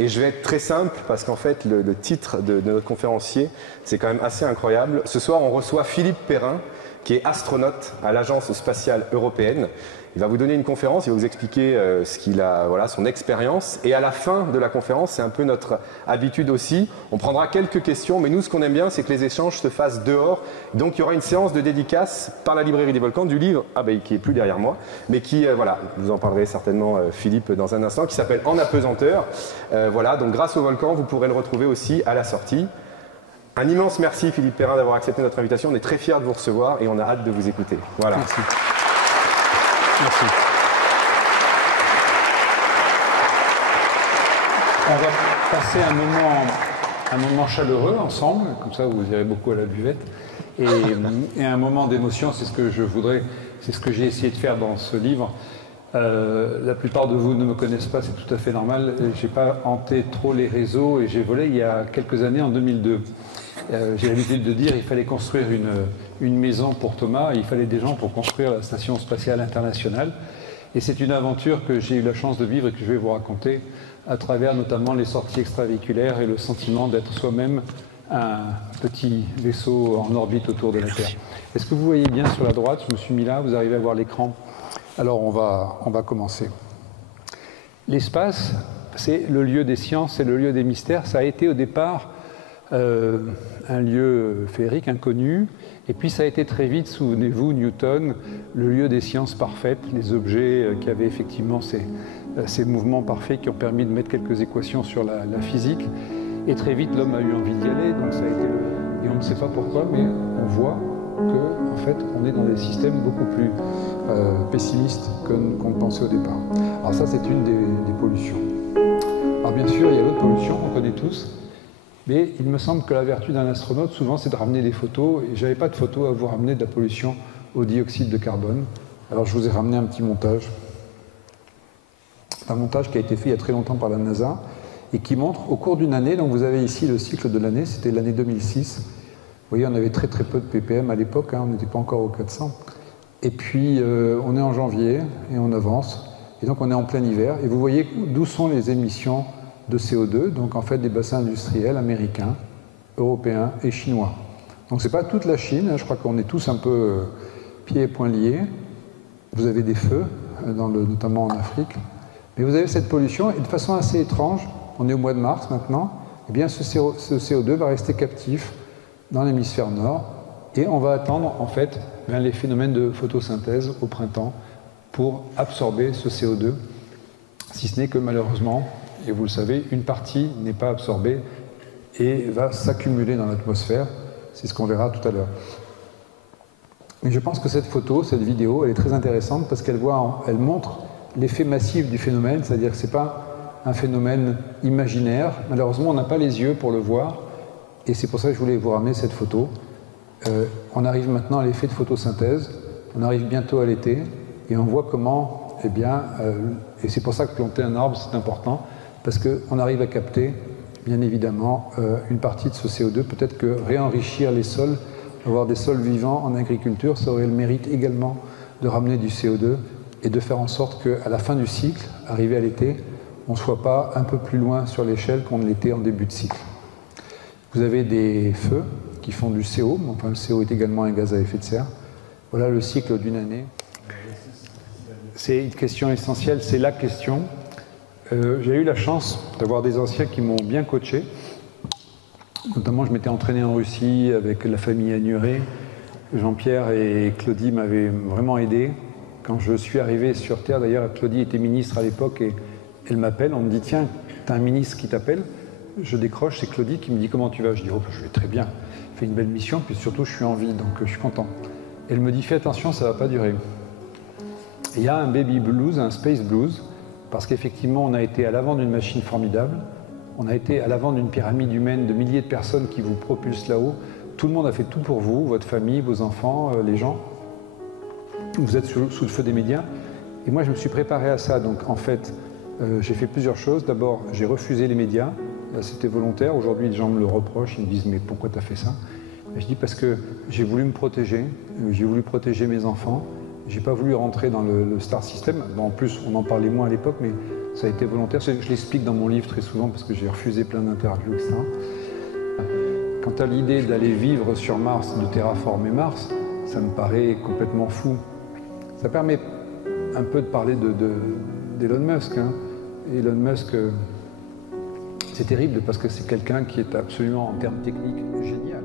Et je vais être très simple parce qu'en fait, le titre de notre conférencier, c'est quand même assez incroyable. Ce soir, on reçoit Philippe Perrin, qui est astronaute à l'Agence spatiale européenne. Il va vous donner une conférence, il va vous expliquer ce qu'il a, voilà, son expérience. Et à la fin de la conférence, c'est un peu notre habitude aussi, on prendra quelques questions, mais nous, ce qu'on aime bien, c'est que les échanges se fassent dehors. Donc, il y aura une séance de dédicace par la Librairie des Volcans du livre, qui est plus derrière moi, mais qui, voilà, vous en parlerez certainement, Philippe, dans un instant, qui s'appelle En apesanteur. Voilà, donc grâce au volcan, vous pourrez le retrouver aussi à la sortie. Un immense merci, Philippe Perrin, d'avoir accepté notre invitation. On est très fiers de vous recevoir et on a hâte de vous écouter. Voilà. Merci. Merci. On va passer un moment chaleureux ensemble, comme ça vous irez beaucoup à la buvette, et un moment d'émotion, c'est ce que je voudrais, c'est ce que j'ai essayé de faire dans ce livre. La plupart de vous ne me connaissent pas, c'est tout à fait normal. J'ai pas hanté trop les réseaux et j'ai volé il y a quelques années, en 2002. J'ai l'habitude de dire qu'il fallait construire une maison pour Thomas, et il fallait des gens pour construire la Station spatiale internationale. Et c'est une aventure que j'ai eu la chance de vivre et que je vais vous raconter à travers notamment les sorties extravéhiculaires et le sentiment d'être soi-même un petit vaisseau en orbite autour de la Terre. Est-ce que vous voyez bien sur la droite? Je me suis mis là, vous arrivez à voir l'écran? Alors on va commencer. L'espace, c'est le lieu des sciences, c'est le lieu des mystères. Ça a été au départ un lieu féerique, inconnu, et puis ça a été très vite, souvenez-vous, Newton, le lieu des sciences parfaites, les objets qui avaient effectivement ces mouvements parfaits qui ont permis de mettre quelques équations sur la physique. Et très vite, l'homme a eu envie d'y aller, donc ça a été et on ne sait pas pourquoi, mais on voit que, en fait, on est dans des systèmes beaucoup plus pessimistes qu'on ne pensait au départ. Alors ça, c'est une des pollutions. Alors bien sûr, il y a l'autre pollution qu'on connaît tous, mais il me semble que la vertu d'un astronaute, souvent, c'est de ramener des photos, et je n'avais pas de photos à vous ramener de la pollution au dioxyde de carbone. Alors je vous ai ramené un petit montage. Un montage qui a été fait il y a très longtemps par la NASA, et qui montre, au cours d'une année, donc vous avez ici le cycle de l'année, c'était l'année 2006. Vous voyez, on avait très très peu de ppm à l'époque, hein, on n'était pas encore au 400. Et puis, on est en janvier, et on avance, et donc on est en plein hiver, et vous voyez d'où sont les émissions de CO2, donc en fait des bassins industriels américains, européens et chinois. Donc c'est pas toute la Chine, hein, je crois qu'on est tous un peu pieds et poings liés. Vous avez des feux, notamment en Afrique, mais vous avez cette pollution, et de façon assez étrange, on est au mois de mars maintenant, eh bien ce CO2 va rester captif dans l'hémisphère nord, et on va attendre en fait les phénomènes de photosynthèse au printemps pour absorber ce CO2, si ce n'est que malheureusement, et vous le savez, une partie n'est pas absorbée et va s'accumuler dans l'atmosphère. C'est ce qu'on verra tout à l'heure. Mais je pense que cette photo, cette vidéo, elle est très intéressante parce qu'elle montre l'effet massif du phénomène, c'est-à-dire que ce n'est pas un phénomène imaginaire. Malheureusement, on n'a pas les yeux pour le voir, et c'est pour ça que je voulais vous ramener cette photo. On arrive maintenant à l'effet de photosynthèse, on arrive bientôt à l'été, et on voit comment, eh bien, et c'est pour ça que planter un arbre, c'est important, parce qu'on arrive à capter, bien évidemment, une partie de ce CO2. Peut-être que réenrichir les sols, avoir des sols vivants en agriculture, ça aurait le mérite également de ramener du CO2 et de faire en sorte qu'à la fin du cycle, arrivé à l'été, on ne soit pas un peu plus loin sur l'échelle qu'on ne l'était en début de cycle. Vous avez des feux qui font du CO, mais enfin, le CO est également un gaz à effet de serre. Voilà le cycle d'une année. C'est une question essentielle, c'est la question. J'ai eu la chance d'avoir des anciens qui m'ont bien coaché. Notamment, je m'étais entraîné en Russie avec la famille Agnuret. Jean-Pierre et Claudie m'avaient vraiment aidé. Quand je suis arrivé sur Terre, d'ailleurs, Claudie était ministre à l'époque et elle m'appelle. On me dit, tiens, t'as un ministre qui t'appelle. Je décroche, c'est Claudie qui me dit, comment tu vas? Je dis, oh, je vais très bien. J'ai fait une belle mission, puis surtout, je suis en vie, donc je suis content. Elle me dit, fais attention, ça ne va pas durer. Il y a un baby blues, un space blues, parce qu'effectivement, on a été à l'avant d'une machine formidable, on a été à l'avant d'une pyramide humaine de milliers de personnes qui vous propulsent là-haut. Tout le monde a fait tout pour vous, votre famille, vos enfants, les gens. Vous êtes sous le feu des médias. Et moi, je me suis préparé à ça. Donc, en fait, j'ai fait plusieurs choses. D'abord, j'ai refusé les médias. Là, c'était volontaire. Aujourd'hui, les gens me le reprochent. Ils me disent, mais pourquoi tu as fait ça? Et je dis, parce que j'ai voulu me protéger. J'ai voulu protéger mes enfants. J'ai pas voulu rentrer dans le star system. Bon, en plus, on en parlait moins à l'époque, mais Ça a été volontaire. Je l'explique dans mon livre très souvent parce que j'ai refusé plein d'interviews, etc. Quant à l'idée d'aller vivre sur Mars, de terraformer Mars, ça me paraît complètement fou. Ça permet un peu de parler d'Elon Musk. Hein. Elon Musk, c'est terrible parce que c'est quelqu'un qui est absolument, en termes techniques, génial.